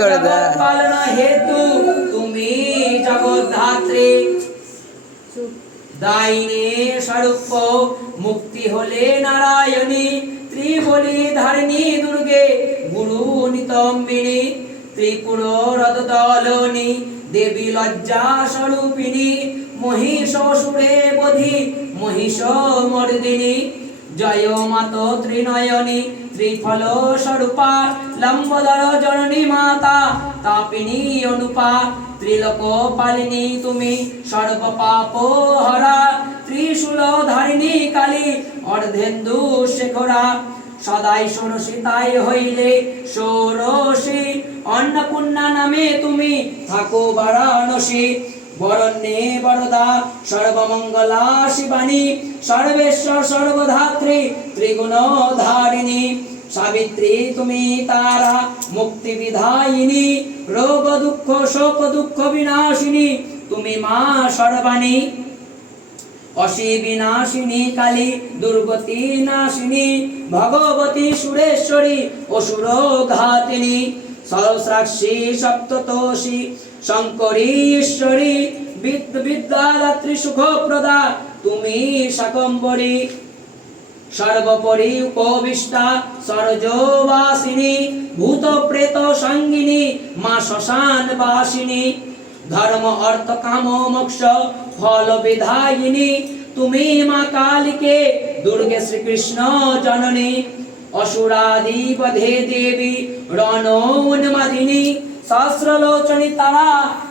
করে দেয়। পালন হেতু তুমি জগদ্ধাত্রী, দায়িনী স্বরূপ মুক্তি হলে নারায়ণী, ত্রিবলী ধারিণী দুর্গে গুরু নিতম্বিনী, ত্রিপুর রদদলনী দেবী লজ্জা স্বরূপিণী, মহিষাসুরে বধি মহিষ মর্দিনী, জয় মাত ত্রিনয়নী ত্রিফল স্বরূপা, লম্বোদর জননী মাতা তাপিনী অনুপা, ত্রিলোক পালিনী তুমি সর্ব পাপ হরা, ত্রিশূল ধারিণী কালী অর্ধেন্দু শেখরা, সদাই ষোড়শিতাই হইলে ষোড়শী, অন্নপূর্ণা নামে তুমি থাকো বারাণসী, বরণ্যে বরদা সর্বমঙ্গলা শিবানী, সর্বেশ্বর সর্বধাত্রী ত্রিগুণ ধারিণী, সাবিত্রী তুমি তারা মুক্তি বিধায়িনী, রোগ দুঃখ শোক দুঃখ বিনাশিনী তুমি মা সর্বাণী, অসি বিনাশিনী কালী দুর্গতি নাশিনী, ভগবতী সুরেশ্বরী অসুর ঘাতিনী, সহস্রাক্ষী সপ্ততোষী শঙ্করী ঈশ্বরী, বিদ্যাদাত্রী সুখপ্রদা তুমি শাকম্ভরী, সর্বোপরি উপবিষ্টা সরজবাসিনী, ভূত প্রেত সঙ্গিনী মা শ্মশান বাসিনী, ধর্ম অর্থ কাম মোক্ষ ফল বিধায়িনী তুমি মা কালিকে দুর্গে শ্রীকৃষ্ণ জননী, অসুরাদিবধে দেবী রণোন্মাদিনী, সহস্রলোচনী তারা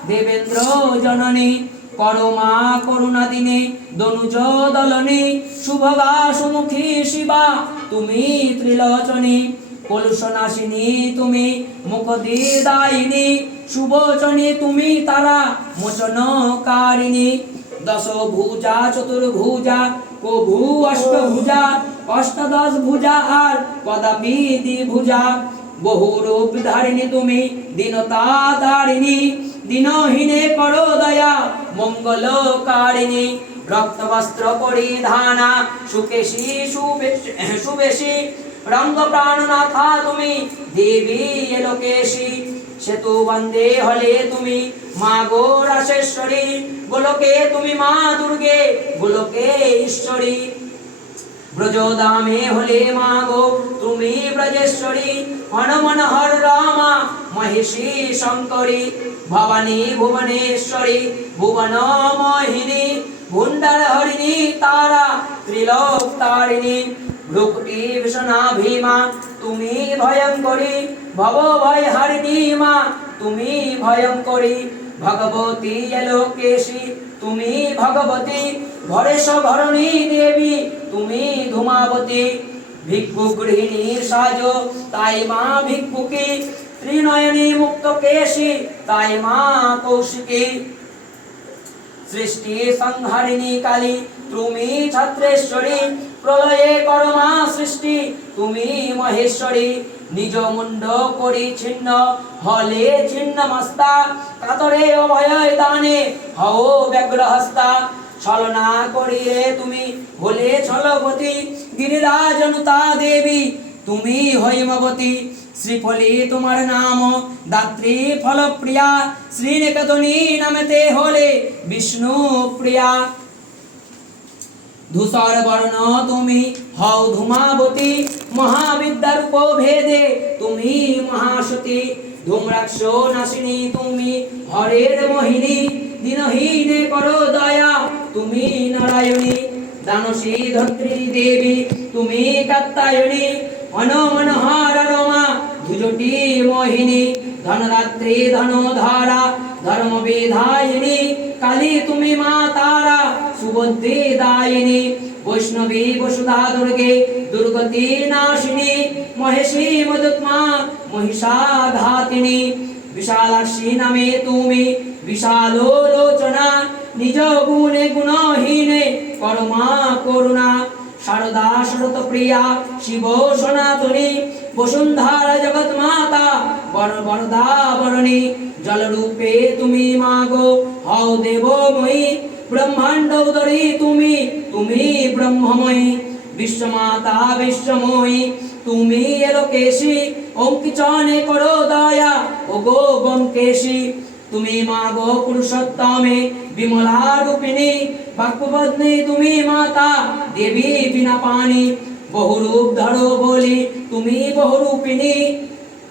দেবেন্দ্র জননী, করমা করুণা দিনে দনুজ দলনী, শুভগা সুমুখী শিবা তুমি ত্রিলোচনী, কলুষনাশিনী তুমি মুখদিদায়িনী, শুভচনী তুমি তারা মোচনকারিণী, দশ ভুজা চতুর্ভুজা কভু অষ্টভুজা, অষ্টাদশ ভুজা আর কদাপি দ্বিভুজা, বহু রূপ ধারিণী তুমি দীনতা দারিণী, দীনহীনে করো দয়া মঙ্গলকারিণী, রক্ত বস্ত্র পরিধানা সুকেশী সুবেশী, রঙ্গ প্রাণনাথা তুমি দেবী এলোকেশী, সেতু বন্দে হলে তুমি মা গো রাশেশ্বরী, গোলকে তুমি মা দুর্গে গোলকে ঈশ্বরী, ব্রজদামে হলে মা গো তুমি ব্রজেশ্বরী, হনুমনহর রামা মহিষী শঙ্করী, ভবানী ভুবনেশ্বরী ভুবন মোহিনী, ভুন্ডার হরিণী তারা ত্রিলোক তারিণী, ভ্রুকুটি ভীষণা ভীমা তুমি ভয়ঙ্করী, ভব ভয় হারিণী মা তুমি ভয়ঙ্করী, ভগবতী এলোকেশী তুমি ভগবতী, ঘরেশ ঘরণী দেবী তুমি ধূমাবতী, ভিক্ষু গৃহিণী সাজ তাই মা ভিক্ষুকী, ত্রিনয়নী মুক্ত কেশী তাই মা কৌশিকী, সৃষ্টি সংহারিণী কালী তুমি ছত্রেশ্বরী, প্রলয়ে করমা সৃষ্টি তুমি মহেশ্বরী, নিজ মুন্ড করি ছিন্ন হলে ছিন্ন মস্তা, কাতরে অভয় দানে হও ব্যগ্রহস্তা, ছলনা করিলে তুমি হলে ছলবতী, গিরিরাজনুতা দেবী তুমি হৈমবতী, শ্রীফলী তোমার নাম দাত্রী ফল প্রিয়া, শ্রীনিকেতনী নামেতে হলে বিষ্ণু প্রিয়া, ধূসর বর্ণ তুমি হও ধূমাবতী, মহাবিদ্যার উপভেদে তুমি মহাসতী, ধূম্রাক্ষ নাশিনী তুমি হরের মোহিনী, দীনহীনে করো দয়া তুমি নারায়ণী, দানশী ধত্রী দেবী তুমি কাত্যায়নী, অনমনহার রমা ধুজটি মোহিনী, ধনদাত্রী ধনধারা ধর্ম বিধায়িনী, কালী তুমি মা তারা সুবুদ্ধি দায়িনী, বৈষ্ণবী বসুধা দুর্গে দুর্গতি নাশিনী, মহেশী মদুত্মা মহিষাঘাতিনী, বিশালাক্ষী নামে তুমি বিশালো লোচনা, নিজ গুণে গুণহীনে করমা করুণা, শারদা শরত প্রিয়া শিব সনাতনী, বসুন্ধরা জগৎ মাতা বরদা বরণী, জলরূপে তুমি মাগো হও দেবময়ী, ব্রহ্মাণ্ড উদরী তুমি তুমি ব্রহ্মময়ী, বিশ্বমাতা বিশ্বময়ী তুমি এলোকেশী, অঙ্কিচনে করো দয়া ও গো গঙ্কেশী তুমি মা গো পুরুষোত্তমে বিমলা রূপিণী বাক্যপত্নী তুমি মাতা দেবী বিনা পানি বহুরূপ ধরো বলি তুমি বহুরূপিণী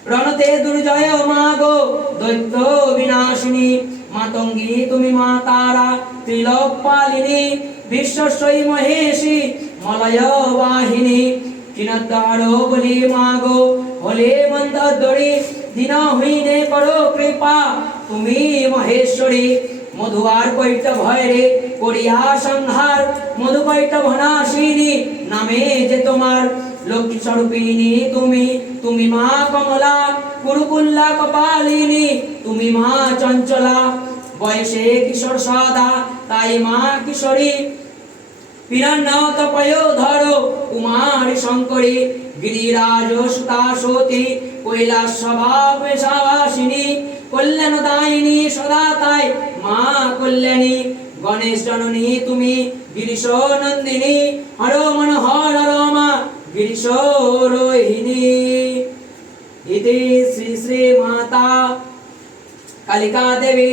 রণতে দুর্জয় মা গো দৈত্য বিনাশিনী মাতঙ্গী তুমি মা তারা ত্রিলোক পালিনী বিশ্বশ্রী মহেশী মলয় বাহিনী কিনদ্বার বলি মা গো হলে মন্দোদরী দিন হইনে করো কৃপা তুমি মহেশ্বরী মধুয়ার কৈট ভয়রে করিয়া সংহার মধুকৈট ভনাশিনী নামে যে তোমার লক্ষ্মী স্বরূপিণী তুমি তুমি মা কমলা কুরুকুল্লা কপালিনী তুমি মা চঞ্চলা বয়সে কিশোর সদা তাই মা কিশোরী পিরান্নত পয়োধর কুমারী শঙ্করী গিরিরাজ সুতা সতী কৈলাস সভাবাসিনী কল্যাণদায়িনী সদা তাই মা কল্যাণী গণেশ জননী তুমি গিরিশ নন্দিনী হর মনোহর রমা গিরিশ রোহিণী ইতি শ্রী শ্রী মাতা কালিকা দেবী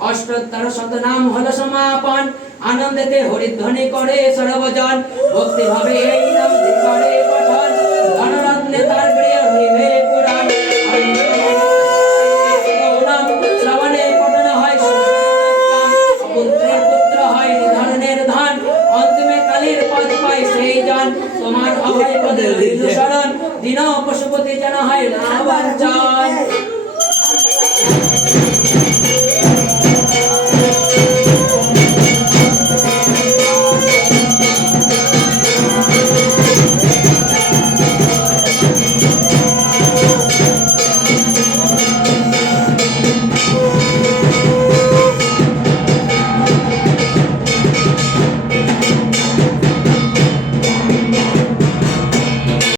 অষ্টোত্তর শতনাম হল সমাপন আনন্দেতে হরিধ্বনি করে সর্বজন ভক্তি ভাবে এই নামটি করে পঠন ধনরত্নে তার প্রিয় হইবে পুরাণ শ্রবণে পঠন হয় পুত্রের পুত্র হয় নিধনের ধন অন্তিমে কালীর পদ পায় সেই জন তোমার অভয় পদের শরণ দিন পশুপতি যেন হয় না বাঞ্ছন।